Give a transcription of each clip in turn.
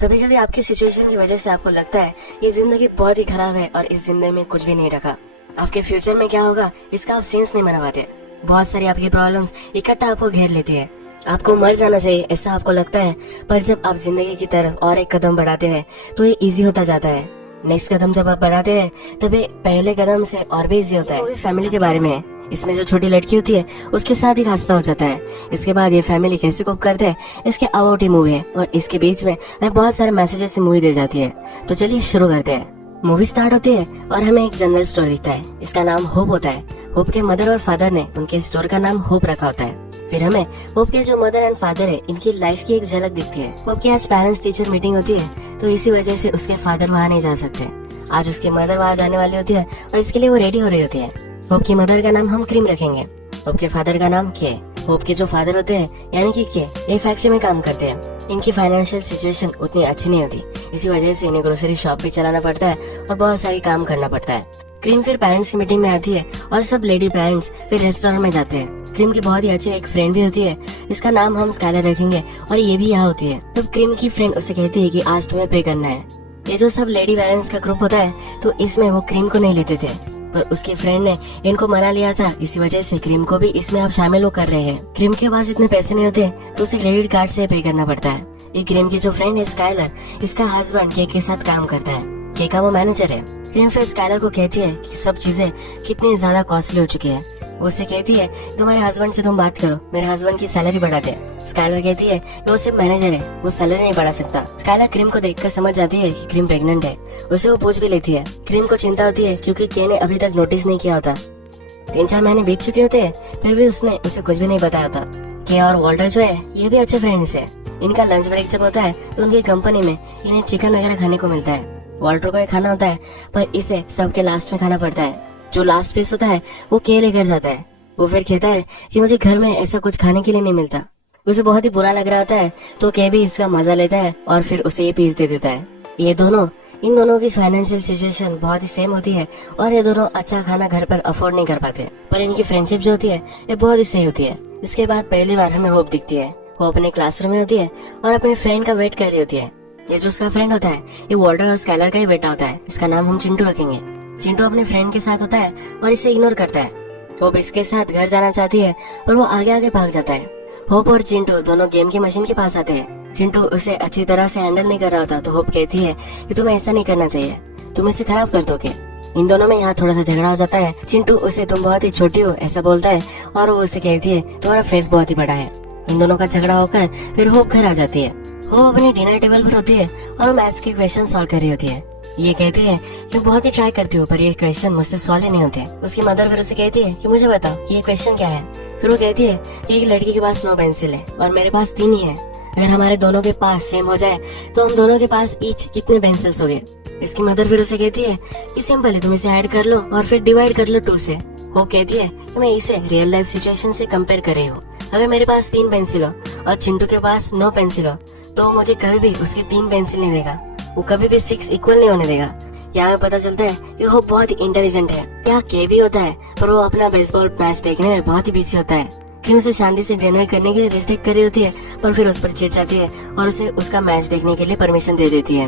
कभी कभी आपकी सिचुएशन की वजह से आपको लगता है ये जिंदगी बहुत ही खराब है और इस जिंदगी में कुछ भी नहीं रखा। आपके फ्यूचर में क्या होगा इसका आप सेंस नहीं बना पाते। बहुत सारी आपकी प्रॉब्लम्स इकट्ठा आपको घेर लेती है। आपको मर जाना चाहिए ऐसा आपको लगता है, पर जब आप जिंदगी की तरफ और एक कदम बढ़ाते हैं तो ये इजी होता जाता है। नेक्स्ट कदम जब आप बढ़ाते हैं तब ये पहले कदम से और भी इजी होता है। वो फैमिली के बारे में है। इसमें जो छोटी लड़की होती है उसके साथ ही हादसा हो जाता है। इसके बाद ये फैमिली कैसे कोप करते हैं इसके अबाउट ही मूवी है और इसके बीच में हमें बहुत सारे मैसेजेस से मूवी दे जाती है। तो चलिए शुरू करते हैं। मूवी स्टार्ट होती है और हमें एक जनरल स्टोर दिखता है। इसका नाम होप होता है। होप के मदर और फादर ने उनके स्टोर का नाम होप रखा होता है। फिर हमें होप के जो मदर एंड फादर है इनकी लाइफ की एक झलक दिखती है। होप की आज पेरेंट्स टीचर मीटिंग होती है तो इसी वजह से उसके फादर वहाँ नहीं जा सकते। आज उसकी मदर वहाँ जाने वाली होती है और इसके लिए वो रेडी हो रही होती है। होप की मदर का नाम हम क्रीम रखेंगे। होप के फादर का नाम के। होप के जो फादर होते हैं यानी कि के, ये फैक्ट्री में काम करते हैं। इनकी फाइनेंशियल सिचुएशन उतनी अच्छी नहीं होती, इसी वजह से इन्हें ग्रोसरी शॉप भी चलाना पड़ता है और बहुत सारी काम करना पड़ता है। क्रीम फिर पेरेंट्स की मीटिंग में आती है और सब लेडी पेरेंट्स फिर रेस्टोरेंट में जाते हैं। क्रीम की बहुत ही अच्छी एक फ्रेंड भी होती है, इसका नाम हम स्काइलर रखेंगे और ये भी यहाँ होती है। तब क्रीम की फ्रेंड उसे कहती है कि आज तुम्हें पे करना है। ये जो सब लेडी पेरेंट्स का ग्रुप होता है तो इसमें वो क्रीम को नहीं लेते थे, पर उसकी फ्रेंड ने इनको मना लिया था, इसी वजह से क्रीम को भी इसमें अब शामिल हो कर रहे हैं। क्रीम के पास इतने पैसे नहीं होते तो उसे क्रेडिट कार्ड से पे करना पड़ता है। ये क्रीम की जो फ्रेंड है स्काइलर, इसका हस्बैंड केक के साथ काम करता है। केक का वो मैनेजर है। क्रीम फिर स्काइलर को कहती है कि सब चीजें कितनी ज्यादा कॉस्टली हो चुकी है। वो उससे कहती है तुम्हारे हस्बैंड से तुम बात करो, मेरे हस्बैंड की सैलरी बढ़ा दे। स्काइलर कहती है कि वो सिर्फ मैनेजर है, वो सैलरी नहीं बढ़ा सकता। स्काइलर क्रीम को देखकर समझ जाती है कि क्रीम प्रेग्नेंट है। उसे वो पूछ भी लेती है। क्रीम को चिंता होती है क्योंकि के ने अभी तक नोटिस नहीं किया होता। 3-4 महीने बीत चुके होते हैं फिर भी उसने उसे कुछ भी नहीं बताया होता। के और वॉल्टर जो है ये भी अच्छे फ्रेंड्स है। इनका लंच ब्रेक जब होता है तो उनकी कंपनी में इन्हें चिकन वगैरह खाने को मिलता है। वॉल्टर को ये खाना होता है पर इसे सबके लास्ट में खाना पड़ता है। जो लास्ट पीस होता है वो के लेकर जाता है। वो फिर कहता है कि मुझे घर में ऐसा कुछ खाने के लिए नहीं मिलता। उसे बहुत ही बुरा लग रहा होता है तो के भी इसका मजा लेता है और फिर उसे ये पीस दे देता है। इन दोनों की फाइनेंशियल सिचुएशन बहुत ही सेम होती है और ये दोनों अच्छा खाना घर पर अफोर्ड नहीं कर पाते, पर इनकी फ्रेंडशिप जो होती है ये बहुत ही सही होती है। इसके बाद पहली बार हमें होप दिखती है। वो अपने क्लासरूम में होती है और अपने फ्रेंड का वेट कर रही होती है। ये जो उसका फ्रेंड होता है ये वॉल्टर और स्काइलर का ही बेटा होता है। इसका नाम हम चिंटू रखेंगे। चिंटू अपने फ्रेंड के साथ होता है और इसे इग्नोर करता है। होप इसके साथ घर जाना चाहती है पर वो आगे आगे भाग जाता है। होप और चिंटू दोनों गेम की मशीन के पास आते हैं। चिंटू उसे अच्छी तरह से हैंडल नहीं कर रहा था तो होप कहती है कि तुम्हें ऐसा नहीं करना चाहिए, तुम इसे खराब कर दोगे। इन दोनों में यहाँ थोड़ा सा झगड़ा हो जाता है। चिंटू उसे तुम बहुत ही छोटी हो ऐसा बोलता है और वो उसे कहती है तुम्हारा फेस बहुत ही बड़ा है। इन दोनों का झगड़ा होकर फिर होप घर आ जाती है। होप अपनी डिनर टेबल पर होती है और मैथ्स के क्वेश्चन सॉल्व कर रही होती है। ये कहती है कि बहुत ही ट्राई करती हूँ पर ये क्वेश्चन मुझसे सॉल्व ही नहीं होते। उसकी मदर फिर उसे कहती है कि मुझे बताओ कि ये क्वेश्चन क्या है। फिर वो कहती है कि एक लड़की के पास 9 पेंसिल है और मेरे पास 3 ही है। अगर हमारे दोनों के पास सेम हो जाए तो हम दोनों के पास ईच कितने पेंसिल्स हो गए। इसकी मदर फिर उसे कहती है कि सिंपल है, तुम इसे ऐड कर लो और फिर डिवाइड कर लो 2 से। वो कहती है कि मैं इसे रियल लाइफ सिचुएशन से कंपेयर कर रही हूँ। अगर मेरे पास 3 पेंसिल हो और चिंटू के पास 9 पेंसिल हो तो मुझे कभी भी उसकी 3 पेंसिल नहीं देगा, वो कभी भी 6 इक्वल नहीं होने देगा। यहाँ में पता चलता है कि वो बहुत ही इंटेलिजेंट है। यहाँ के भी होता है पर वो अपना बेसबॉल मैच देखने में बहुत ही बिजी होता है। क्यों उसे शांति से डिनर करने के लिए रिस्ट्रिक्ट कर रही होती है पर फिर उस पर चिढ़ जाती है और उसे उसका मैच देखने के लिए परमिशन दे देती है।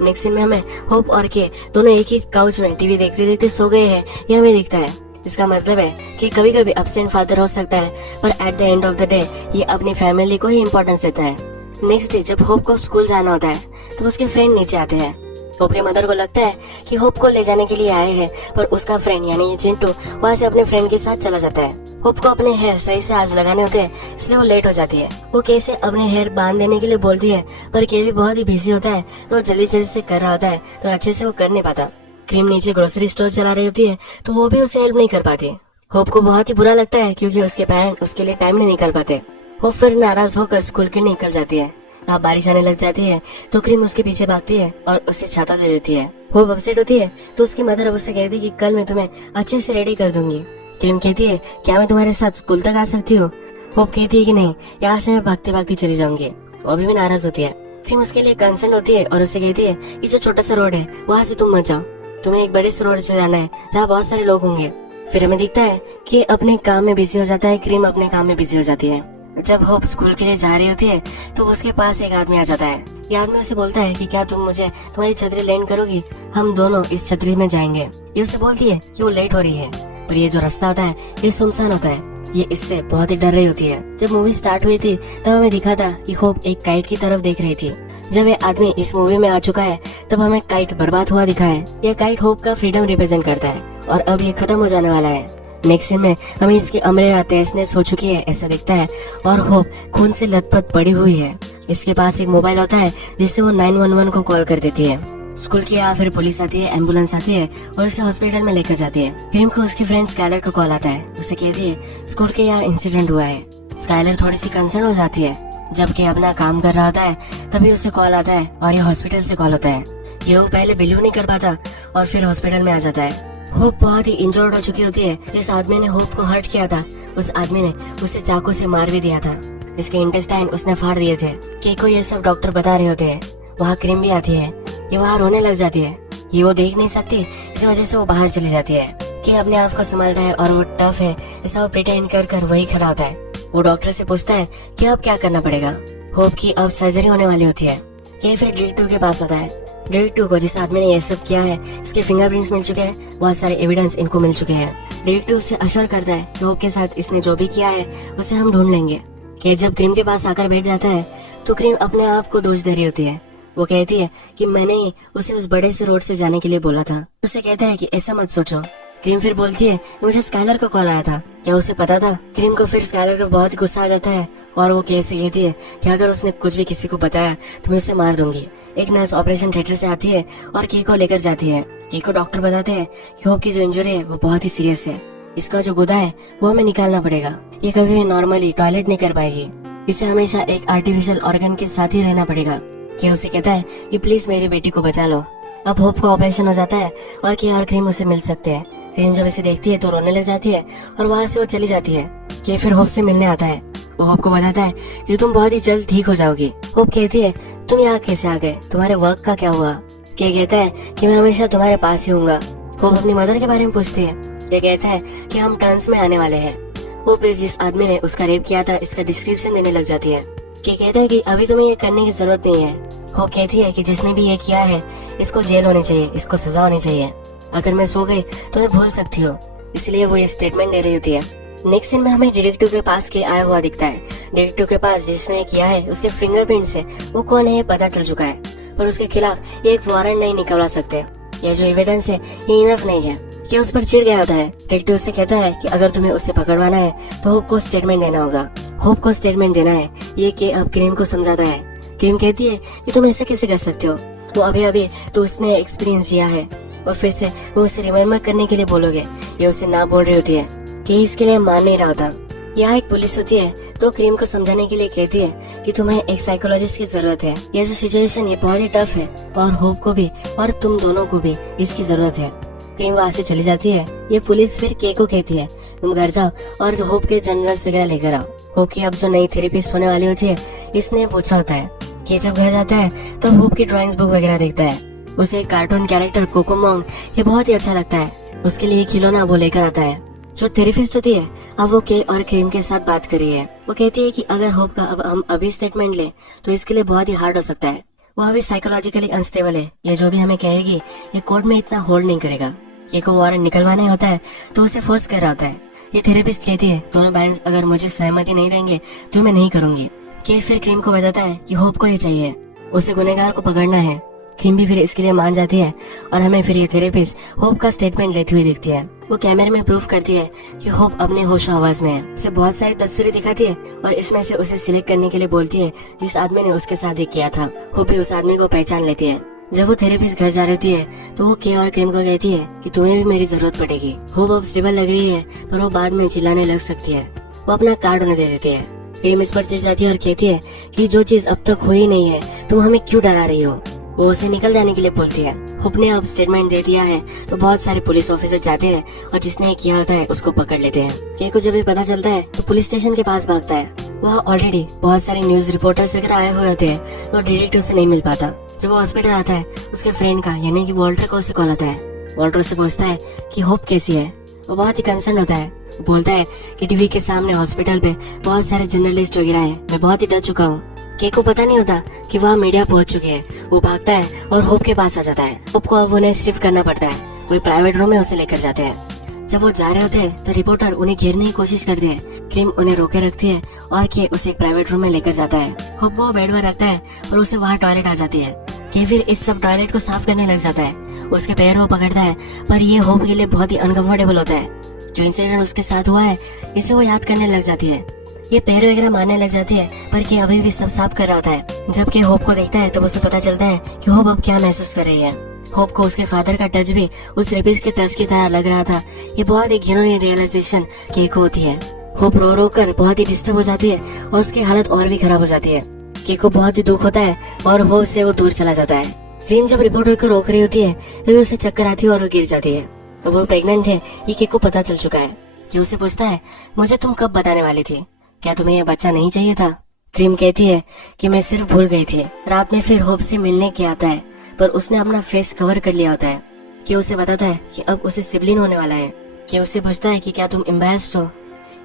नेक्स्ट सीन में हमें होप और के दोनों एक ही काउच में टीवी देखते देखते सो गए हैं ये हमें दिखता है। इसका मतलब है कि कभी कभी एब्सेंट फादर हो सकता है पर at the end of the day ये अपनी फैमिली को ही इम्पोर्टेंस देता है। नेक्स्ट डे जब होप को स्कूल जाना होता है तो उसके फ्रेंड नीचे आते हैं। होप के मदर को लगता है कि होप को ले जाने के लिए आए हैं पर उसका फ्रेंड यानी ये चिंटू वहाँ से अपने फ्रेंड के साथ चला जाता है। होप को अपने हेयर सही से आज लगाने होते हैं इसलिए वो लेट हो जाती है। वो के से अपने हेयर बांध देने के लिए बोलती है पर के भी बहुत ही बिजी होता है तो जल्दी जल्दी से कर रहा होता है तो अच्छे से वो कर नहीं पाता। क्रीम नीचे ग्रोसरी स्टोर चला रही होती है तो वो भी उसे हेल्प नहीं कर पाती। होप को बहुत ही बुरा लगता है क्योंकि उसके पेरेंट उसके लिए टाइम नहीं निकाल पाते। होप फिर नाराज होकर स्कूल के लिए निकल जाती है। अब बारिश आने लग जाती है तो क्रीम उसके पीछे भागती है और उसे छाता दे देती है। होप अपसेट होती है तो उसकी मदर उसे कहती है कि कल मैं तुम्हें अच्छे से रेडी कर दूंगी। क्रीम कहती है क्या मैं तुम्हारे साथ स्कूल तक आ सकती हूँ। होप कहती है कि नहीं, यहाँ से मैं भागती भागती चली जाऊंगी। वो अभी भी नाराज होती है। क्रीम उसके लिए कंसर्न होती है और उसे कहती है ये जो छोटा सा रोड है वहाँ से तुम मत जाओ, तुम्हें एक बड़े से रोड से जाना है जहाँ बहुत सारे लोग होंगे। फिर हमें दिखता है कि अपने काम में बिजी हो जाता है। क्रीम अपने काम में बिजी हो जाती है। जब होप स्कूल के लिए जा रही होती है तो उसके पास एक आदमी आ जाता है। ये आदमी उसे बोलता है कि क्या तुम मुझे तुम्हारी छतरी लैंड करोगी, हम दोनों इस छतरी में जाएंगे। ये उसे बोलती है कि वो लेट हो रही है और ये जो रास्ता होता है ये सुनसान होता है। ये इससे बहुत ही डर रही होती है। जब मूवी स्टार्ट हुई थी तब हमें दिखा था कि होप एक काइट की तरफ देख रही थी। जब ये आदमी इस मूवी में आ चुका है तब हमें काइट बर्बाद हुआ दिखा है। यह काइट होप का फ्रीडम रिप्रेजेंट करता है और अब ये खत्म हो जाने वाला है। नेक्स्ट सीन में हमें इसकी अमरे तहस हो चुकी है ऐसा दिखता है और होप खून से लथपथ पड़ी हुई है। इसके पास एक मोबाइल होता है जिससे वो 911 को कॉल कर देती है। स्कूल की या फिर पुलिस आती है, एम्बुलेंस आती है और उसे हॉस्पिटल में लेकर जाती है। क्रीम को उसकी फ्रेंड स्काइलर को कॉल आता है। उसे कहती है स्कूल के यहाँ इंसिडेंट हुआ है। स्काइलर थोड़ी सी कंसर्न हो जाती है। जबकि अपना काम कर रहा होता है तभी उसे कॉल आता है और ये हॉस्पिटल से कॉल होता है। ये वो पहले बिलीव नहीं कर पाता और फिर हॉस्पिटल में आ जाता है। होप बहुत ही इंजर्ड हो चुकी होती है। जिस आदमी ने होप को हर्ट किया था उस आदमी ने उसे चाकू से मार भी दिया था। इसके इंटेस्टाइन उसने फाड़ दिए थे। केको ये सब डॉक्टर बता रहे होते हैं। वहाँ क्रीम भी आती है। ये वहाँ रोने लग जाती है। ये वो देख नहीं सकती, इस वजह से वो बाहर चली जाती है। कि अपने आप को संभालता है और वो टफ है ऐसा वो प्रिटेंड कर कर वही खड़ा होता है। वो डॉक्टर से पूछता है कि अब क्या करना पड़ेगा। होप की अब सर्जरी होने वाली होती है। ये फिर डिटेक्टिव के पास आता है। डिटेक्टिव को जिस आदमी ने ये सब किया है इसके फिंगरप्रिंट्स मिल चुके हैं, बहुत सारे एविडेंस इनको मिल चुके हैं। डिटेक्टिव उसे अश्योर करता है कि होप के साथ इसने जो भी किया है उसे हम ढूंढ लेंगे। कि जब क्रीम के पास आकर बैठ जाता है तो क्रीम अपने आप को दोष दे रही होती है। वो कहती है कि मैंने ही उसे उस बड़े से रोड से जाने के लिए बोला था। उसे कहता है कि ऐसा मत सोचो। क्रीम फिर बोलती है मुझे स्काइलर का कॉल आया था, क्या उसे पता था। क्रीम को फिर स्काइलर को बहुत गुस्सा आ जाता है और वो कैसे कहती है कि अगर उसने कुछ भी किसी को बताया तो मैं उसे मार दूंगी। एक नर्स ऑपरेशन थिएटर से आती है और की को लेकर जाती है। की को डॉक्टर बताते हैं कि होप की जो इंजरी है वो बहुत ही सीरियस है। इसका जो गुदा है वो हमें निकालना पड़ेगा। ये कभी भी नॉर्मली टॉयलेट नहीं कर पाएगी। इसे हमेशा एक आर्टिफिशियल ऑर्गन के साथ ही रहना पड़ेगा। कि उसे कहता है कि प्लीज मेरी बेटी को बचा लो। अब होप का ऑपरेशन हो जाता है और की और क्रीम उसे मिल सकते हैं। क्रीम जब इसे देखती है तो रोने लग जाती है और वहाँ से वो चली जाती है। कि फिर होप से मिलने आता है। वो होप को बताता है कि तुम बहुत ही जल्द ठीक हो जाओगी। होप कहती है तुम यहाँ कैसे आ गए, तुम्हारे वर्क का क्या हुआ। के कहता है कि मैं हमेशा तुम्हारे पास ही हूँगा। होप अपनी मदर के बारे में पूछती है। ये कहता है कि हम टर्न्स में आने वाले हैं। होप जिस आदमी ने उसका रेप किया था इसका डिस्क्रिप्शन देने लग जाती है। कि कहता है कि अभी तुम्हें ये करने की जरूरत नहीं है। होप कहती है कि जिसने भी ये किया है इसको जेल होनी चाहिए, इसको सजा होनी चाहिए। अगर मैं सो गई तो मैं भूल सकती हूँ, इसलिए वो ये स्टेटमेंट दे रही होती है। नेक्स्ट सीन में हमें डिटेक्टिव के पास के आया हुआ दिखता है। डिटेक्टिव के पास जिसने किया है उसके फिंगरप्रिंट से वो कौन है ये पता चल चुका है, पर उसके खिलाफ ये एक वारंट नहीं निकलवा सकते। ये जो एविडेंस है ये इनफ नहीं है। ये उस पर चिढ़ गया होता है। डिटेक्टिव उससे कहता है कि अगर तुम्हें उसे पकड़वाना है तो होप को स्टेटमेंट देना होगा। होप को स्टेटमेंट देना है। ये कि अब क्रीम को समझाता है। क्रीम कहती है कि तुम ऐसे कैसे कर सकते हो, वो अभी तो उसने एक्सपीरियंस किया है और फिर से वो उसे रिमेम्बर करने के लिए बोलोगे। ये उसे ना बोल रही होती है कि इसके लिए मान नहीं रहा था। यहाँ एक पुलिस होती है तो क्रीम को समझाने के लिए कहती है कि तुम्हें एक साइकोलॉजिस्ट की जरूरत है। ये जो सिचुएशन ये बहुत ही टफ है और होप को भी और तुम दोनों को भी इसकी जरूरत है। क्रीम वहाँ से चली जाती है। ये पुलिस फिर के को कहती है तुम घर जाओ और होप के जनरल्स वगैरह लेकर आओ। होप की अब जो नई थेरेपिस्ट होने वाली होती है इसने पूछा होता है कि जब घर जाता है तो होप की ड्राइंग्स बुक वगैरह देखता है। उसे कार्टून कैरेक्टर कोकोमोंग ये बहुत ही अच्छा लगता है। उसके लिए खिलौना वो लेकर आता है। जो थेरेपिस्ट होती है अब वो के और क्रीम के साथ बात कर रही है। वो कहती है कि अगर होप का अब हम अभी स्टेटमेंट ले तो इसके लिए बहुत ही हार्ड हो सकता है। वो अभी साइकोलॉजिकली अनस्टेबल है। ये जो भी हमें कहेगी ये कोर्ट में इतना होल्ड नहीं करेगा। ये को वारंट निकलवाना ही होता है तो उसे फोर्स कर रहा होता है। ये थेरेपिस्ट कहती है दोनों पेरेंट्स अगर मुझे सहमति नहीं देंगे तो मैं नहीं करूंगी। के फिर क्रीम को बताता है कि होप को ये चाहिए, उसे गुनहगार को पकड़ना है। क्रीम भी फिर इसके लिए मान जाती है और हमें फिर ये थेरेपिस्ट होप का स्टेटमेंट लेती हुई दिखती है। वो कैमरे में प्रूफ करती है कि होप अपने होश आवाज में है। उसे बहुत सारी तस्वीरें दिखाती है और इसमें से उसे सिलेक्ट करने के लिए बोलती है जिस आदमी ने उसके साथ एक किया था। होप भी उस आदमी को पहचान लेती है। जब वो थेरेपिस्ट घर जा रही होती है तो वो के और क्रीम को कहती है कि तुम्हें भी मेरी जरूरत पड़ेगी। होप अब स्टेबल लग रही है पर वो बाद में चिल्लाने लग सकती है। वो अपना कार्ड उन्हें दे देती है। क्रीम इस पर चिढ़ जाती है और कहती है कि जो चीज अब तक हुई नहीं है तुम हमें क्यों डरा रही हो। वो उसे निकल जाने के लिए बोलती है। होप ने अब स्टेटमेंट दे दिया है तो बहुत सारे पुलिस ऑफिसर जाते हैं और जिसने किया होता है उसको पकड़ लेते हैं। के को जब ये पता चलता है तो पुलिस स्टेशन के पास भागता है। वहाँ ऑलरेडी बहुत सारे न्यूज रिपोर्टर्स वगैरह आए हुए होते हैं तो डिटेक्टिव से नहीं मिल पाता। जब वो हॉस्पिटल आता है उसके फ्रेंड का यानी कि वॉल्टर को उसे कॉल आता है। वॉल्टर से पूछता है कि होप कैसी है। वो बहुत ही कंसर्न होता है बोलता है कि टीवी के सामने हॉस्पिटल पे बहुत सारे जर्नलिस्ट वगैरह हैं, मैं बहुत ही डर चुका हूँ। के को पता नहीं होता कि वहाँ मीडिया पहुंच चुकी है। वो भागता है और होप के पास आ जाता है। होप को अब उन्हें शिफ्ट करना पड़ता है। वो प्राइवेट रूम में उसे लेकर जाते हैं। जब वो जा रहे होते हैं तो रिपोर्टर उन्हें घेरने की कोशिश करती है। क्रीम उन्हें रोके रखती है और के उसे एक प्राइवेट रूम में लेकर जाता है। होप वो बेड पर रखता है और उसे वहाँ टॉयलेट आ जाती है। के फिर इस सब टॉयलेट को साफ करने लग जाता है। उसके पैर वो पकड़ता है, पर ये होप के लिए बहुत ही अनकंफर्टेबल होता है। जो इंसिडेंट उसके साथ हुआ है इसे वो याद करने लग जाती है। ये पैर वगैरह मारने लग जाती है, पर के अभी भी सब साफ कर रहा होता है। जब के होप को देखता है तब उसे पता चलता है कि होप अब क्या महसूस कर रही है। होप को उसके फादर का टच भी उस रेपिस्ट के टच की तरह लग रहा था। ये बहुत ही घिनौनी रियलाइजेशन के को होती है। होप रो रो कर बहुत ही डिस्टर्ब हो जाती है और उसकी हालत और भी खराब हो जाती है। के को बहुत ही दुख होता है और होप से वो दूर चला जाता है। क्रीम जब रिपोर्टर को रोक रही होती है तभी उसे चक्कर आती है और वो गिर जाती है। अब वो प्रेग्नेंट है, ये के को पता चल चुका है। कि उसे पूछता है, मुझे तुम कब बताने वाली थी? क्या तुम्हें यह बच्चा नहीं चाहिए था? क्रीम कहती है कि मैं सिर्फ भूल गई थी। रात में फिर होप से मिलने के आता है, पर उसने अपना फेस कवर कर लिया होता है। कि उसे बताता है कि अब उसे सिबलिंग होने वाला है। कि उससे पूछता है कि क्या तुम एम्बैरेस्ड हो?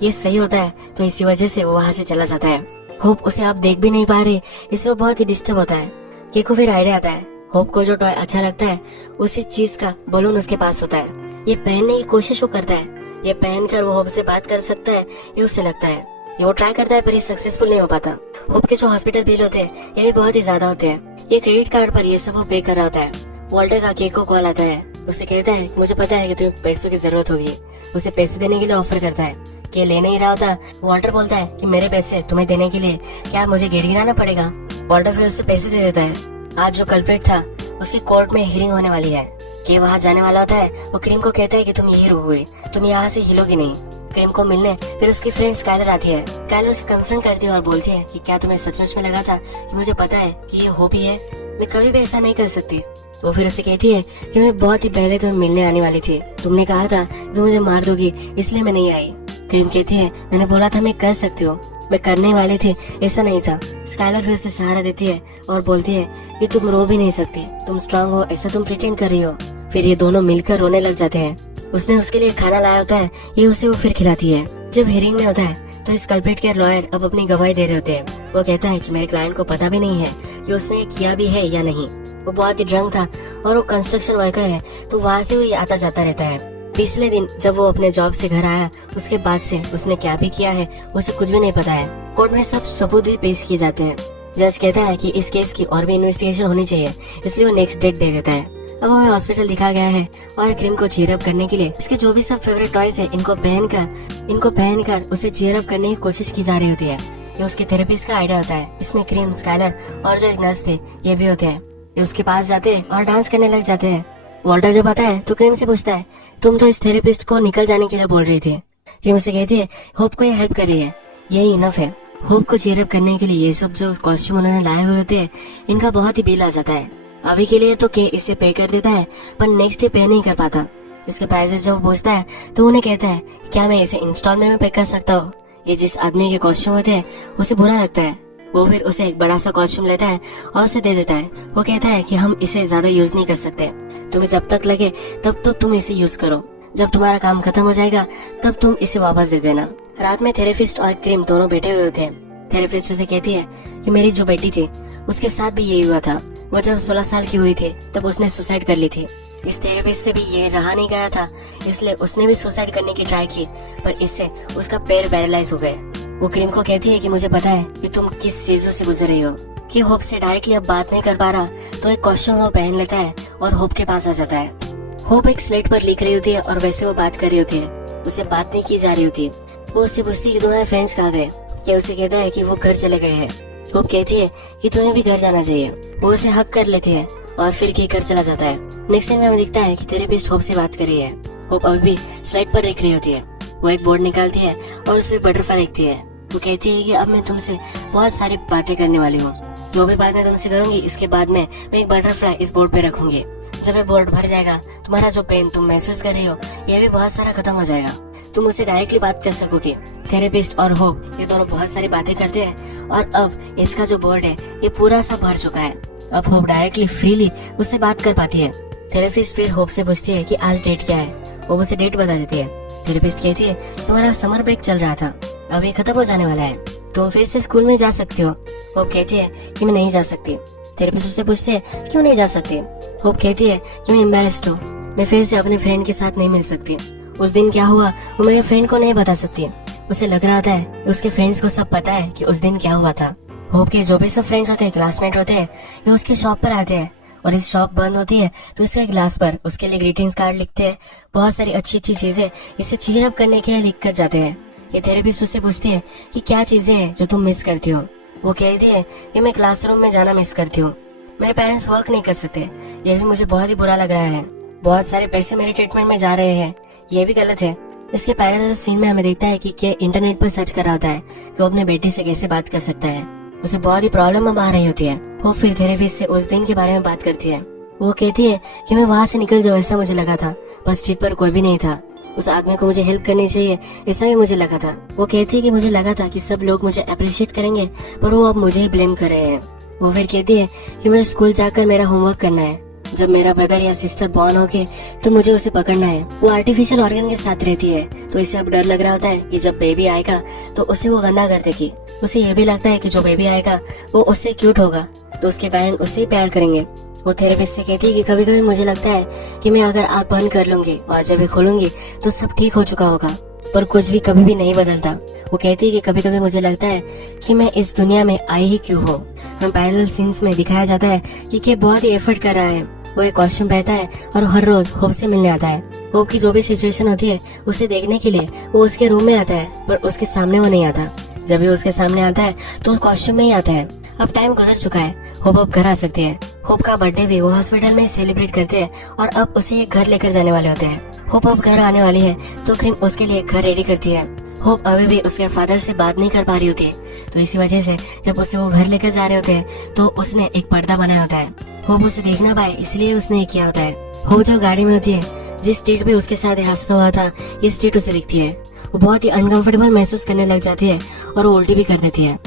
ये सही होता है तो इसी वजह से वो वहाँ से चला जाता है। होप उसे आप देख भी नहीं पा रहे, इससे वो बहुत ही डिस्टर्ब होता है। के को फिर आइडिया आता है। होप को जो टॉय अच्छा लगता है उसी चीज का बलून उसके पास होता है। ये पहनने की कोशिश वो करता है। ये पहनकर वो होप से बात कर सकता है ये उसे लगता है। ये वो ट्राई करता है पर ये सक्सेसफुल नहीं हो पाता। होप के जो हॉस्पिटल बिल होते हैं ये भी बहुत ही ज्यादा होते हैं। ये क्रेडिट कार्ड पर ये सब वो पे कर रहा होता है। वॉल्टर का के को कॉल आता है। उसे कहता है मुझे पता है कि तुम्हें पैसों की जरूरत होगी। उसे पैसे देने के लिए ऑफर करता है। के ले नहीं रहा होता। वॉल्टर बोलता है कि मेरे पैसे तुम्हें देने के लिए क्या मुझे गिड़गिड़ाना पड़ेगा? वॉल्टर फिर उसे पैसे दे देता है। आज जो कल्प्रिट था उसकी कोर्ट में हियरिंग होने वाली है। के वहाँ जाने वाला होता है। वो क्रीम को कहता है कि तुम यही रहोगे, तुम यहाँ से हिलोगी नहीं। क्रीम को मिलने फिर उसकी फ्रेंड स्काइलर आती है। स्काइलर उसे कन्फ्रंट करती है और बोलती है कि क्या तुम्हें सचमुच में लगा था कि मुझे पता है कि ये हॉबी है? मैं कभी भी ऐसा नहीं कर सकती। वो फिर उसे कहती है कि मैं बहुत ही पहले तुम्हें मिलने आने वाली थी। तुमने कहा था तुम मुझे मार दोगी, इसलिए मैं नहीं आई। क्रीम कहती है मैंने बोला था मैं कर सकती हूँ, मैं करने वाली थी, ऐसा नहीं था। स्काइलर फिर उसे सहारा देती है और बोलती है कि तुम रो भी नहीं सकती, तुम स्ट्रांग हो, ऐसा तुम प्रिटेंड कर रही हो। फिर ये दोनों मिलकर रोने लग जाते हैं। उसने उसके लिए खाना लाया होता है, ये उसे वो फिर खिलाती है। जब हियरिंग में होता है तो इस कल्प्रिट के लॉयर अब अपनी गवाही दे रहे होते हैं। वो कहता है कि मेरे क्लाइंट को पता भी नहीं है कि उसने ये किया भी है या नहीं। वो बहुत ही ड्रंक था और वो कंस्ट्रक्शन वर्कर है तो वहाँ से वो आता जाता रहता है। पिछले दिन जब वो अपने जॉब से घर आया उसके बाद से उसने क्या भी किया है उसे कुछ भी नहीं पता है। कोर्ट में सब सबूत भी पेश किए जाते हैं। जज कहता है कि इस केस की और भी इन्वेस्टिगेशन होनी चाहिए, इसलिए वो नेक्स्ट डेट दे देता है। अब हमें हॉस्पिटल दिखा गया है और क्रीम को चीयर अप करने के लिए इसके जो भी सब फेवरेट टॉयज है इनको पहनकर उसे चीयर अप करने की कोशिश की जा रही होती है। ये उसके थेरेपिस्ट का आइडिया होता है। इसमें क्रीम, स्काइलर और जो एक नर्स थे ये भी होते हैं। ये उसके पास जाते हैं और डांस करने लग जाते हैं। वॉल्टर जब आता है तो क्रीम से पूछता है तुम तो इस थेरेपिस्ट को निकल जाने के लिए बोल रही थी। क्रीम उसे कहती है होप को ये हेल्प कर रही है, यही इनफ है। होप को चीयर अप करने के लिए ये सब जो कॉस्ट्यूम उन्होंने लाए हुए होते हैं इनका बहुत ही बिल आ जाता है। अभी के लिए तो के इसे पे कर देता है पर नेक्स्ट डे पे नहीं कर पाता। इसके प्राइसेस जब पूछता है तो उन्हें कहता है क्या मैं इसे इंस्टॉलमेंट में पे कर सकता हूँ? ये जिस आदमी के कॉस्ट्यूम होते हैं उसे बुरा लगता है। वो फिर उसे एक बड़ा सा कॉस्ट्यूम लेता है और उसे दे देता है। वो कहता है कि हम इसे ज्यादा यूज नहीं कर सकते, तुम्हें जब तक लगे तब तो तुम इसे यूज करो, जब तुम्हारा काम खत्म हो जाएगा तब तुम इसे वापस दे देना। रात में थेरेपिस्ट और क्रीम दोनों बैठे हुए होते हैं। थेरेपिस्ट उसे कहती है कि मेरी जो बेटी थी उसके साथ भी यही हुआ था। वो जब 16 साल की हुई थी तब उसने सुसाइड कर ली थी। इस थेरेपिस्ट से भी ये रहा नहीं गया था, इसलिए उसने भी सुसाइड करने की ट्राई की, पर इससे उसका पैर पैरालाइज हो गए। वो क्रीम को कहती है कि मुझे पता है कि तुम किस चीजों से गुजर रही हो। कि होप से डायरेक्टली अब बात नहीं कर पा रहा तो एक कॉस्ट्यूम वो पहन लेता है और होप के पास आ जाता है। होप एक स्लेट पर लिख रही होती है और वैसे वो बात कर रही होती है, उसे बात नहीं की जा रही होती। वो उससे पूछती है कि तुम्हारे फ्रेंड्स कहाँ गए? क्या उसे कहता है कि वो घर चले गए हैं। होप कहती है कि तुम्हें भी घर जाना चाहिए। वो उसे हक कर लेती है और फिर के घर चला जाता है। नेक्स्ट टाइम हमें दिखता है कि थेरेपिस्ट होप से बात कर रही है। होप अभी भी स्लाइड पर लिख रही होती है। वो एक बोर्ड निकालती है और उसमें बटरफ्लाई लिखती है। वो कहती है कि अब मैं तुमसे बहुत सारी बातें करने वाली हूँ, जो भी बात मैं तुमसे करूंगी इसके बाद में मैं एक बटरफ्लाई इस बोर्ड पे रखूंगी। जब ये बोर्ड भर जाएगा तुम्हारा जो पेन तुम महसूस कर रही हो ये भी बहुत सारा खत्म हो जाएगा, तुम उससे डायरेक्टली बात कर सकोगे। थेरेपिस्ट और होप ये दोनों बहुत सारी बातें करते हैं और अब इसका जो बोर्ड है ये पूरा सा भर चुका है। अब होप डायरेक्टली फ्रीली उससे बात कर पाती है। थेरेपिस्ट फिर होप से पूछती है कि आज डेट क्या है। वो उसे डेट बता देती है। थेरेपिस्ट कहती है तुम्हारा समर ब्रेक चल रहा था, अब ये खत्म हो जाने वाला है, तुम फिर से स्कूल में जा सकती हो। होप कहती है कि मैं नहीं जा सकती। थेरेपिस्ट उससे पूछते है क्यों नहीं जा सकती। होप कहती है कि मैं एम्बैरेस्ड हूँ, मैं फिर से अपने फ्रेंड के साथ नहीं मिल सकती। उस दिन क्या हुआ वो मेरे फ्रेंड को नहीं बता सकती। उसे लग रहा था उसके फ्रेंड्स को सब पता है कि उस दिन क्या हुआ था। होप के जो भी सब फ्रेंड्स होते हैं, क्लासमेट होते हैं, ये उसकी शॉप पर आते हैं और इस शॉप बंद होती है तो इसके ग्लास पर उसके लिए ग्रीटिंग्स कार्ड लिखते हैं, बहुत सारी अच्छी अच्छी चीजें इसे चीयर अप करने के लिए लिख कर जाते हैं। ये थेरेपिस्ट उससे पूछती है कि क्या चीजें हैं जो तुम मिस करती हो। वो कहती है कि मैं क्लासरूम में जाना मिस करती हूँ, मेरे पेरेंट्स वर्क नहीं कर सकते, ये भी मुझे बहुत ही बुरा लग रहा है, बहुत सारे पैसे मेरे ट्रीटमेंट में जा रहे हैं, ये भी गलत है। इसके पैरेलल सीन में हमें देखता है कि इंटरनेट पर सर्च कर रहा होता है कि वो अपने बेटे से कैसे बात कर सकता है। उसे बहुत ही प्रॉब्लम अब आ रही होती है। वो फिर थेरेपिस्ट से उस दिन के बारे में बात करती है। वो कहती है कि मैं वहाँ से निकल जाऊँ ऐसा मुझे लगा था, बस स्ट्रीट पर कोई भी नहीं था, उस आदमी को मुझे हेल्प करनी चाहिए ऐसा भी मुझे लगा था। वो कहती है कि मुझे लगा था कि सब लोग मुझे अप्रिशिएट करेंगे पर वो अब मुझे ही ब्लेम कर रहे हैं। वो फिर कहती है कि मुझे स्कूल जाकर मेरा होमवर्क करना है, जब मेरा ब्रदर या सिस्टर बॉर्न होके तो मुझे उसे पकड़ना है। वो आर्टिफिशियल ऑर्गन के साथ रहती है तो इसे अब डर लग रहा होता है कि जब बेबी आएगा तो उसे वो गंदा कर देगी। उसे ये भी लगता है कि जो बेबी आएगा वो उससे क्यूट होगा तो उसके पेरेंट्स उससे ही प्यार करेंगे। वो थेरेपिस्ट से कहती है कि कभी कभी मुझे लगता है कि मैं अगर आँख बंद कर लूंगी और जब भी खोलूंगी तो सब ठीक हो चुका होगा, पर कुछ भी कभी भी नहीं बदलता। वो कहती है कि कभी कभी मुझे लगता है कि मैं इस दुनिया में आई ही क्यों हूँ। हम पैरेलल सीन्स में दिखाया जाता है कि बहुत ही एफर्ट कर रहा है, वो एक कॉस्ट्यूम पहनता है और हर रोज होप से मिलने आता है। होप की जो भी सिचुएशन होती है उसे देखने के लिए वो उसके रूम में आता है पर उसके सामने वो नहीं आता। जब भी उसके सामने आता है तो कॉस्ट्यूम में ही आता है। अब टाइम गुजर चुका है, होप अब घर आ सकती है। होप का बर्थडे भी वो हॉस्पिटल में सेलिब्रेट करते हैं और अब उसे एक घर लेकर जाने वाले होते हैं। होप अब घर आने वाली है तो क्रीम उसके लिए घर रेडी करती है। होप अभी भी उसके फादर से बात नहीं कर पा रही होती है तो इसी वजह से जब उसे वो घर लेकर जा रहे होते हैं तो उसने एक पर्दा बनाया होता है। होप उसे देख ना पाए इसलिए उसने ये किया होता है। होप जो गाड़ी में होती है, जिस स्ट्रीट पे उसके साथ हंसता हुआ था ये स्ट्रीट उसे दिखती है। वो बहुत ही अनकंफर्टेबल महसूस करने लग जाती है और वो उल्टी भी कर देती है।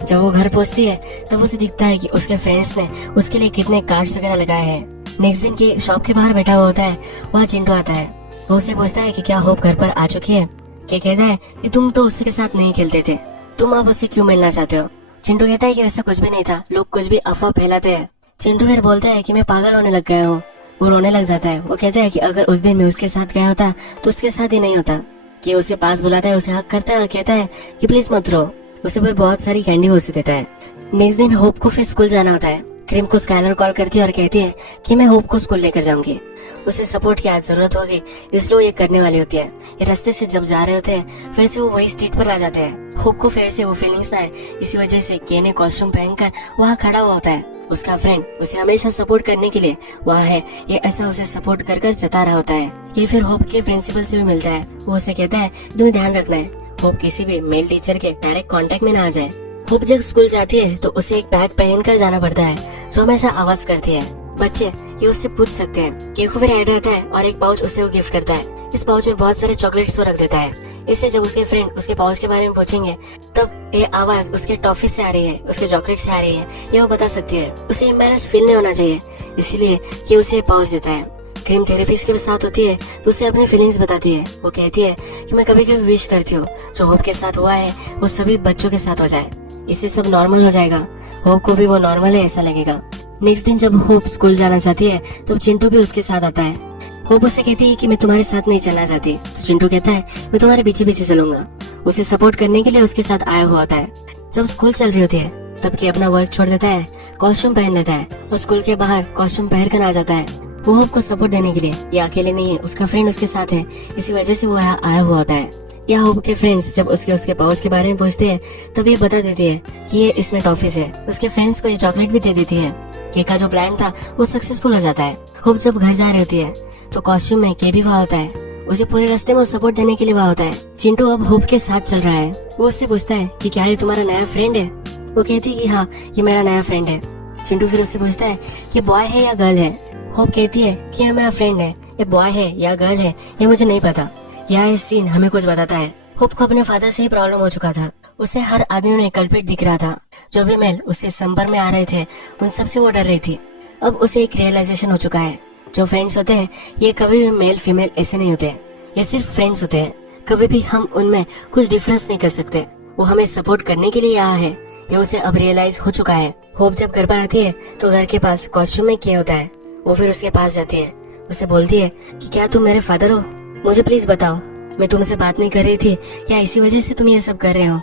जब वो घर पहुंचती है तब उसे दिखता है कि उसके फ्रेंड्स ने उसके लिए कितने कार्ड्स वगैरह लगाए हैं। नेक्स्ट दिन की शॉप के बाहर बैठा हुआ होता है, वहाँ चिंटू आता है। वो उससे पूछता है कि क्या होप घर पर आ चुकी है। क्या कहता है कि तुम तो उसके साथ नहीं खेलते थे, तुम अब उससे क्यों मिलना चाहते हो। चिंटू कहता है कि ऐसा कुछ भी नहीं था, लोग कुछ भी अफवाह फैलाते हैं। चिंटू फिर बोलता है कि मैं पागल होने लग गया हूँ। वो रोने लग जाता है। वो कहता है कि अगर उस दिन मैं उसके साथ गया होता तो उसके साथ ही नहीं होता। कि उसे पास बुलाता है, उसे हक करता है और कहता है कि प्लीज मत रो। उसे फिर बहुत सारी कैंडी उसे देता है। नेक्स्ट दिन होप को फिर स्कूल जाना होता है। क्रीम को स्काइलर कॉल करती है और कहती है कि मैं होप को स्कूल लेकर जाऊंगी, उसे सपोर्ट की आज जरूरत होगी इसलिए ये करने वाली होती है। ये रास्ते से जब जा रहे होते हैं फिर से वो वही स्ट्रीट पर आ जाते हैं। होप को फिर से वो फीलिंग्स आए, इसी वजह से के ने कॉस्ट्यूम पहनकर वहाँ खड़ा हुआ होता है। उसका फ्रेंड उसे हमेशा सपोर्ट करने के लिए वहाँ है, ये ऐसा उसे सपोर्ट कर कर जता रहा होता है। ये फिर होप के प्रिंसिपल से भी मिलता है। वो उसे कहता है तुम्हें ध्यान रखना है होप किसी भी मेल टीचर के डायरेक्ट कांटेक्ट में ना आ जाए। होप जब स्कूल जाती है तो उसे एक बैग पहन कर जाना पड़ता है जो हमेशा आवाज करती है। बच्चे ये उससे पूछ सकते हैं। केक को फिर ऐड रहता है और एक पाउच उसे वो गिफ्ट करता है। इस पाउच में बहुत सारे चॉकलेट्स वो रख देता है। इससे जब उसके फ्रेंड उसके पाउच के बारे में पूछेंगे तब ये आवाज उसके टॉफी से आ रही है, उसके चॉकलेट से आ रही है, ये वो बता सकती है। उसे एम्बैरेस फील नहीं होना चाहिए इसलिए कि उसे पाउच देता है। क्रीम थेरेपिस्ट के साथ होती है तो उसे अपनी फीलिंग्स बताती है। वो कहती है कि मैं कभी कभी विश करती हूँ जो होप के साथ हुआ है वो सभी बच्चों के साथ हो जाए, इससे सब नॉर्मल हो जाएगा, होप को भी वो नॉर्मल है ऐसा लगेगा। नेक्स्ट दिन जब होप स्कूल जाना चाहती है तो चिंटू भी उसके साथ आता है। होप उससे कहती है कि मैं तुम्हारे साथ नहीं चलना चाहती तो चिंटू कहता है मैं तुम्हारे पीछे पीछे चलूंगा। उसे सपोर्ट करने के लिए उसके साथ आया हुआ होता है। जब स्कूल चल रही होती है तब के अपना वर्क छोड़ देता है, कॉस्ट्यूम पहन लेता है और स्कूल के बाहर कॉस्ट्यूम पहन कर आ जाता है। वो होप को सपोर्ट देने के लिए। ये अकेले नहीं है, उसका फ्रेंड उसके साथ है, इसी वजह से वो यहाँ आया हुआ होता है। या होप के फ्रेंड्स जब उसके पाउच के बारे में पूछते हैं तब ये बता देती है कि ये इसमें टॉफीज है। उसके फ्रेंड्स को ये चॉकलेट भी दे देती है। के का जो प्लान था वो सक्सेसफुल हो जाता है। होप जब घर जा रही होती है तो कॉस्ट्यूम में के भी वहाँ होता है। उसे पूरे रास्ते में सपोर्ट देने के लिए वहाँ होता है। चिंटू अब होप के साथ चल रहा है। वो उससे पूछता है कि क्या ये तुम्हारा नया फ्रेंड है। वो कहती है कि हाँ ये मेरा नया फ्रेंड है। चिंटू फिर उससे पूछता है कि बॉय है या गर्ल है। होप कहती है कि ये मेरा फ्रेंड है, ये बॉय है या गर्ल है ये मुझे नहीं पता। यह सीन हमें कुछ बताता है। होप को अपने फादर से ही प्रॉब्लम हो चुका था। उसे हर आदमी में कल्प्रिट दिख रहा था। जो भी मेल उससे संपर्क में आ रहे थे उन सबसे वो डर रही थी। अब उसे एक रियलाइजेशन हो चुका है, जो फ्रेंड्स होते हैं ये कभी भी मेल फीमेल ऐसे नहीं होते, ये सिर्फ फ्रेंड्स होते हैं, कभी भी हम उनमें कुछ डिफरेंस नहीं कर सकते। वो हमें सपोर्ट करने के लिए यहाँ है, ये उसे अब रियलाइज हो चुका है। होप जब घर पर आती है तो घर के पास कॉस्ट्यूम में किया होता है। वो फिर उसके पास जाती है, उसे बोलती है कि क्या तुम मेरे फादर हो? मुझे प्लीज बताओ, मैं तुमसे बात नहीं कर रही थी, क्या इसी वजह से तुम ये सब कर रहे हो?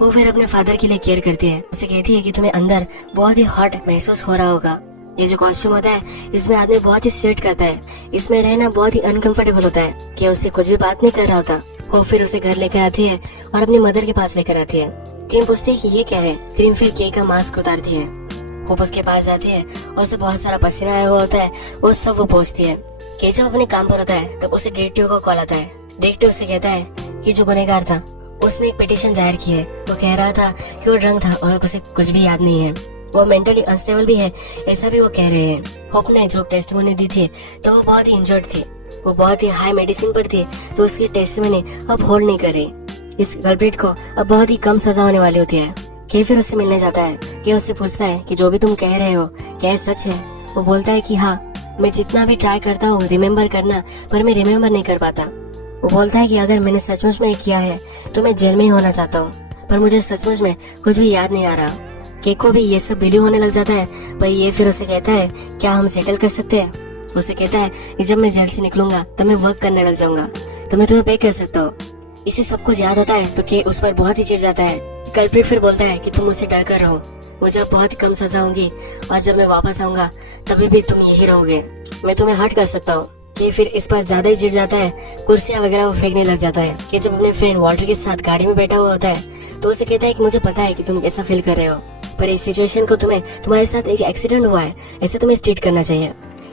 वो फिर अपने फादर के लिए केयर करती है। उसे कहती है कि तुम्हें अंदर बहुत ही हॉट महसूस हो रहा होगा। ये जो कॉस्ट्यूम होता है इसमें आदमी बहुत ही सेट करता है, इसमें रहना बहुत ही अनकंफर्टेबल होता है कि उससे कुछ भी बात नहीं कर रहा होता। वो फिर उसे घर लेकर आती है और अपनी मदर के पास लेकर आती है। क्रीम पूछती है कि ये क्या है। क्रीम फिर के का मास्क उतारती है। होप उसके पास जाती है और उसे बहुत सारा पसीना आया हुआ होता है, वो सब वो पोंछती है। के जब अपने काम पर होता है तब उसे डिटेक्टिव का कॉल आता है। डिटेक्टिव उसे कहता है कि जो गुनहगार था उसने एक पिटीशन जाहिर की है। वो कह रहा था कि वो ड्रंक था और उसे कुछ भी याद नहीं है, वो मेंटली अनस्टेबल भी है, ऐसा भी वो कह रहे हैं। होप ने जो टेस्टिमोनी दी थी तो वो बहुत ही इंजर्ड थी, वो बहुत ही हाई मेडिसिन पर थी, तो उसकी टेस्टिमोनी अब होल्ड नहीं कर रही। इस कल्प्रिट को अब बहुत ही कम सजा होने वाली होती है। के फिर उससे मिलने जाता है। के उससे पूछता है कि जो भी तुम कह रहे हो क्या ये सच है? वो बोलता है कि हाँ, मैं जितना भी ट्राई करता हूँ रिमेम्बर करना, पर मैं रिमेम्बर नहीं कर पाता। वो बोलता है कि अगर मैंने सचमुच में किया है तो मैं जेल में ही होना चाहता हूँ, पर मुझे सचमुच में कुछ भी याद नहीं आ रहा। के को भी ये सब बिलीव होने लग जाता है। भाई ये फिर उसे कहता है क्या हम सेटल कर सकते हैं? उसे कहता है कि जब मैं जेल से निकलूंगा तब मैं वर्क करने लग जाऊंगा, तो मैं तुम्हें पे कर सकता हूँ। इसे सब कुछ याद होता है तो के उस पर बहुत ही चिढ़ जाता है। कल्प्रिट फिर बोलता है कि तुम मुझसे डर कर रहो, मुझे अब बहुत ही कम सजा होगी और जब मैं वापस आऊंगा तभी भी तुम यही रहोगे, मैं तुम्हें हर्ट कर सकता हूँ। के फिर इस पर ज्यादा ही चिढ़ जाता है, कुर्सियां वगैरह वो फेंकने लग जाता है। कि जब अपने फ्रेंड वॉल्टर के साथ गाड़ी में बैठा हुआ होता है तो उसे कहता है कि मुझे पता है कि तुम कैसा फील कर रहे हो, पर इस सिचुएशन को तुम्हारे साथ एक एक्सीडेंट हुआ है, ऐसे तुम्हें ट्रीट करना चाहिए।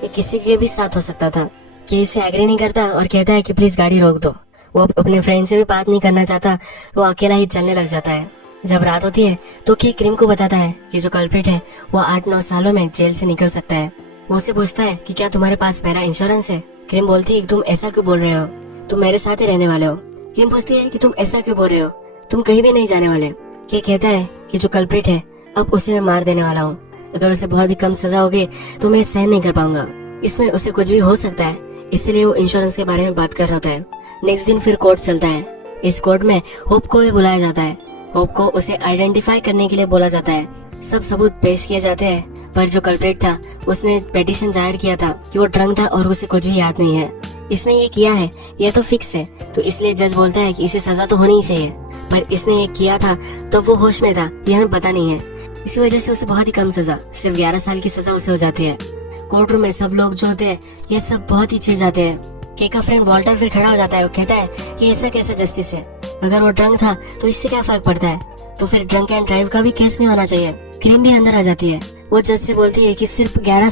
ये किसी के भी साथ हो सकता था। कि इसे एग्री नहीं करता और कहता है कि प्लीज गाड़ी रोक दो। वो अपने फ्रेंड से भी बात नहीं करना चाहता, वो अकेला ही चलने लग जाता है। जब रात होती है तो के क्रीम को बताता है कि जो कल्प्रिट है वो 8-9 सालों में जेल से निकल सकता है। वो उसे पूछता है कि क्या तुम्हारे पास मेरा इंश्योरेंस है? क्रीम बोलती है कि तुम ऐसा क्यों बोल रहे हो, तुम मेरे साथ ही रहने वाले हो। क्रीम पूछती है कि तुम ऐसा क्यों बोल रहे हो, तुम कहीं भी नहीं जाने वाले। के कहता है कि जो कल्प्रिट है अब उसे मैं मार देने वाला हूँ, अगर उसे बहुत ही कम सजा होगी तो मैं सहन नहीं कर पाऊंगा, इसमें उसे कुछ भी हो सकता है, इसलिए वो इंश्योरेंस के बारे में बात कर रहा होता है। नेक्स्ट दिन फिर कोर्ट चलता है। इस कोर्ट में होप को भी बुलाया जाता है। होप को उसे आइडेंटिफाई करने के लिए बोला जाता है। सब सबूत पेश किए जाते हैं, पर जो कल्प्रिट था उसने पिटीशन जाहिर किया था कि वो ड्रंक था और उसे कुछ भी याद नहीं है, इसने ये किया है ये तो फिक्स है, तो इसलिए जज बोलता है कि इसे सजा तो होनी ही चाहिए, पर इसने ये किया था तो वो होश में था ये हमें पता नहीं है, इसी वजह से उसे बहुत ही कम सजा, सिर्फ 11 साल की सजा उसे हो जाती है। कोर्ट रूम में सब लोग जो होते हैं ये सब बहुत ही चिढ़ जाते हैं। के का फ्रेंड वॉल्टर फिर खड़ा हो जाता है। वो कहता है कि ऐसा कैसा जस्टिस है, अगर वो ड्रंक था तो इससे क्या फर्क पड़ता है, तो फिर ड्रंक एंड ड्राइव का भी केस नहीं होना चाहिए। क्रीम भी अंदर आ जाती है। वो जज से बोलती है कि सिर्फ 11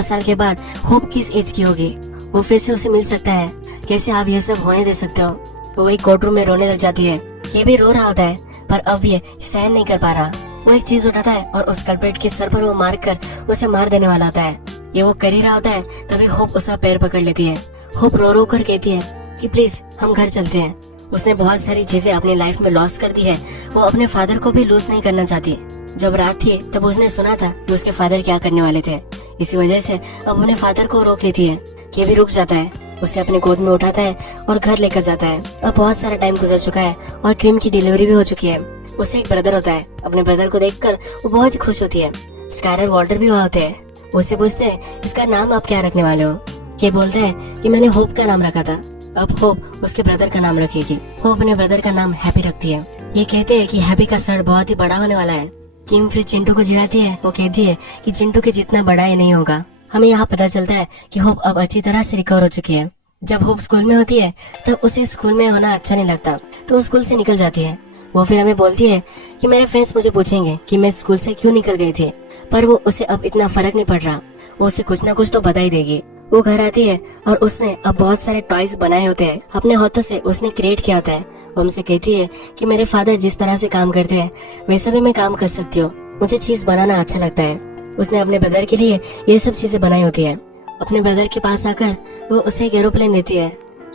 साल के बाद होप किस एज की होगी, वो फिर से उसे मिल सकता है, कैसे आप ये सब होने दे सकते हो। वो वही कोर्ट रूम में रोने लग जाती है। ये भी रो रहा होता है पर अब ये सहन नहीं कर पा रहा। वो एक चीज उठाता है और उस कल्प्रिट के सर पर वो मार कर उसे मार देने वाला होता है। ये वो कर ही रहा होता है तभी होप उसका पैर पकड़ लेती है। होप रो रो कर कहती है कि प्लीज हम घर चलते हैं। उसने बहुत सारी चीजें अपनी लाइफ में लॉस कर दी है, वो अपने फादर को भी लूज नहीं करना चाहती। जब रात थी तब उसने सुना था कि उसके फादर क्या करने वाले थे, इसी वजह से अब अपने फादर को रोक लेती है। ये भी रुक जाता है, उसे अपने गोद में उठाता है और घर लेकर जाता है। अब बहुत सारा टाइम गुजर चुका है और क्रीम की डिलीवरी भी हो चुकी है। उसे एक ब्रदर होता है, अपने ब्रदर को देखकर वो बहुत ही खुश होती है। स्कायर वॉल्टर भी वहाँ होते हैं। उससे पूछते हैं इसका नाम आप क्या रखने वाले हो। ये बोलता है कि मैंने होप का नाम रखा था, अब होप उसके ब्रदर का नाम रखेगी। होप अपने ब्रदर का नाम हैप्पी रखती है। ये कहते हैं कि हैप्पी का सर बहुत ही बड़ा होने वाला है। किम फिर चिंटू को चिढ़ाती है। वो कहती है कि चिंटू के जितना बड़ा ही नहीं होगा। हमें यहाँ पता चलता है कि होप अब अच्छी तरह से रिकवर हो चुकी है। जब होप स्कूल में होती है तब उसे स्कूल में होना अच्छा नहीं लगता, तो वो स्कूल से निकल जाती है। वो फिर हमें बोलती है कि मेरे फ्रेंड्स मुझे पूछेंगे कि मैं स्कूल से क्यों निकल गई थी, पर वो उसे अब इतना फर्क नहीं पड़ रहा, वो उसे कुछ ना कुछ तो बता ही देगी। वो घर आती है और उसने अब बहुत सारे टॉयज बनाए होते हैं, अपने हाथों से उसने क्रिएट किया होता है। वो हमसे कहती है कि मेरे फादर जिस तरह से काम करते हैं वैसा भी मैं काम कर सकती हूँ, मुझे चीज बनाना अच्छा लगता है। उसने अपने ब्रदर के लिए ये सब चीजें बनाई होती है। अपने ब्रदर के पास आकर वो उसे एक एरोप्लेन देती है।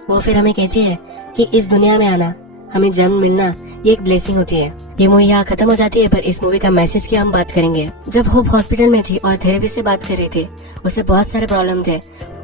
वो फिर हमें कहती है कि इस दुनिया में आना, हमें जन्म मिलना, ये एक ब्लेसिंग होती है। ये मूवी यहाँ खत्म हो जाती है, पर इस मूवी का मैसेज की हम बात करेंगे। जब होप हॉस्पिटल में थी और थेरेपिस्ट से बात कर रही थी, उसे बहुत सारे प्रॉब्लम थे।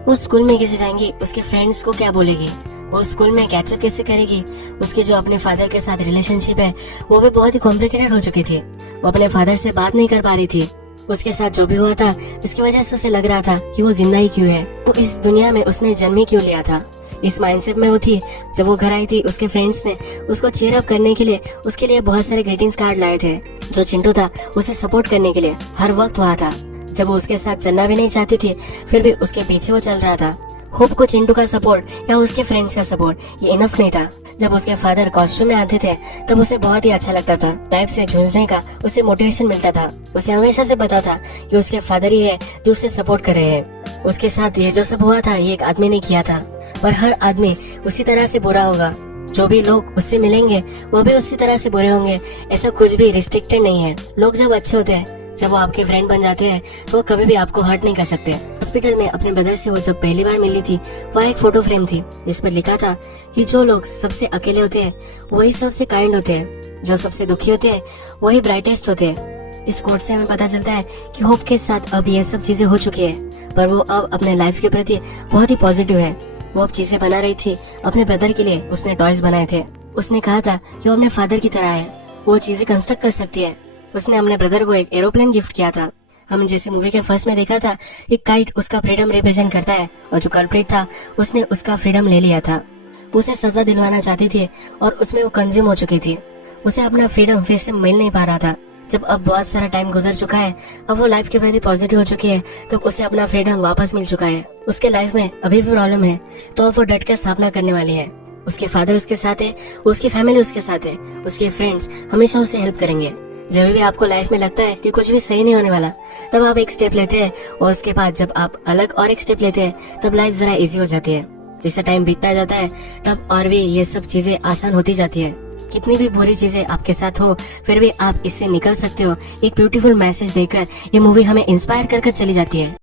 वो स्कूल में कैसे जाएंगी, उसके फ्रेंड्स को क्या बोलेगी, वो स्कूल में कैचअप कैसे करेगी। उसकी जो अपने फादर के साथ रिलेशनशिप है वो भी बहुत ही कॉम्प्लिकेटेड हो चुकी थी। वो अपने फादर से बात नहीं कर पा रही थी। उसके साथ जो भी हुआ था इसकी वजह से उसे लग रहा था कि वो जिंदा ही क्यों है, वो इस दुनिया में उसने जन्म ही क्यों लिया था। इस माइंडसेट में वो थी। जब वो घर आई थी उसके फ्रेंड्स ने उसको चीयर अप करने के लिए उसके लिए बहुत सारे ग्रीटिंग्स कार्ड लाए थे। जो चिंटू था उसे सपोर्ट करने के लिए हर वक्त वहाँ था। जब वो उसके साथ चलना भी नहीं चाहती थी फिर भी उसके पीछे वो चल रहा था। होप को चिंटू का सपोर्ट या उसके फ्रेंड्स का सपोर्ट ये इनफ नहीं था। जब उसके फादर कॉस्ट्यूम में आते थे तब उसे बहुत ही अच्छा लगता था। लाइफ से जूझने का उसे मोटिवेशन मिलता था। उसे हमेशा से पता था कि उसके फादर ही है जो उसे सपोर्ट कर रहे हैं। उसके साथ ये जो सब हुआ था ये एक आदमी ने किया था, पर हर आदमी उसी तरह से बुरा होगा। जो भी लोग उससे मिलेंगे वो भी उसी तरह से बुरे होंगे। ऐसा कुछ भी रिस्ट्रिक्टेड नहीं है। लोग जब अच्छे होते हैं, जब वो आपके फ्रेंड बन जाते हैं तो वो कभी भी आपको हर्ट नहीं कर सकते। हॉस्पिटल में अपने ब्रदर से वो जब पहली बार मिली थी वह एक फोटो फ्रेम थी जिस पर लिखा था कि जो लोग सबसे अकेले होते हैं वही सबसे काइंड होते हैं, जो सबसे दुखी होते हैं वही ब्राइटेस्ट होते हैं। इस कोट से हमें पता चलता है कि होप के साथ अब ये सब चीजें हो चुकी है, पर वो अब अपने लाइफ के प्रति बहुत ही पॉजिटिव है। वो अब चीजें बना रही थी अपने ब्रदर के लिए। उसने टॉयज बनाए थे। उसने कहा था कि वो अपने फादर की तरह है, वो चीजें कंस्ट्रक्ट कर सकती है। उसने अपने ब्रदर को एक एरोप्लेन गिफ्ट किया था। हम जैसे मूवी के फर्स्ट में देखा था एक काइट उसका फ्रीडम रिप्रेजेंट करता है और जो कल्प्रिट था उसने उसका फ्रीडम ले लिया था। उसे सजा दिलवाना चाहती थी और उसमें वो कंज्यूम हो चुकी थी। उसे अपना फ्रीडम फिर से मिल नहीं पा रहा था। जब अब बहुत सारा टाइम गुजर चुका है, अब वो लाइफ के प्रति पॉजिटिव हो चुकी है, तब उसे अपना फ्रीडम वापस मिल चुका है। उसके लाइफ में अभी भी प्रॉब्लम है तो अब वो डट कर सामना करने वाली है। उसके फादर उसके साथ है, उसकी फैमिली उसके साथ है, उसके फ्रेंड्स हमेशा उसे हेल्प करेंगे। जब भी आपको लाइफ में लगता है कि कुछ भी सही नहीं होने वाला, तब आप एक स्टेप लेते हैं और उसके बाद जब आप अलग और एक स्टेप लेते हैं तब लाइफ जरा इजी हो जाती है। जैसे टाइम बीतता जाता है तब और भी ये सब चीजें आसान होती जाती है। कितनी भी बुरी चीजें आपके साथ हो फिर भी आप इससे निकल सकते हो। एक ब्यूटीफुल मैसेज देकर ये मूवी हमें इंस्पायर कर चली जाती है।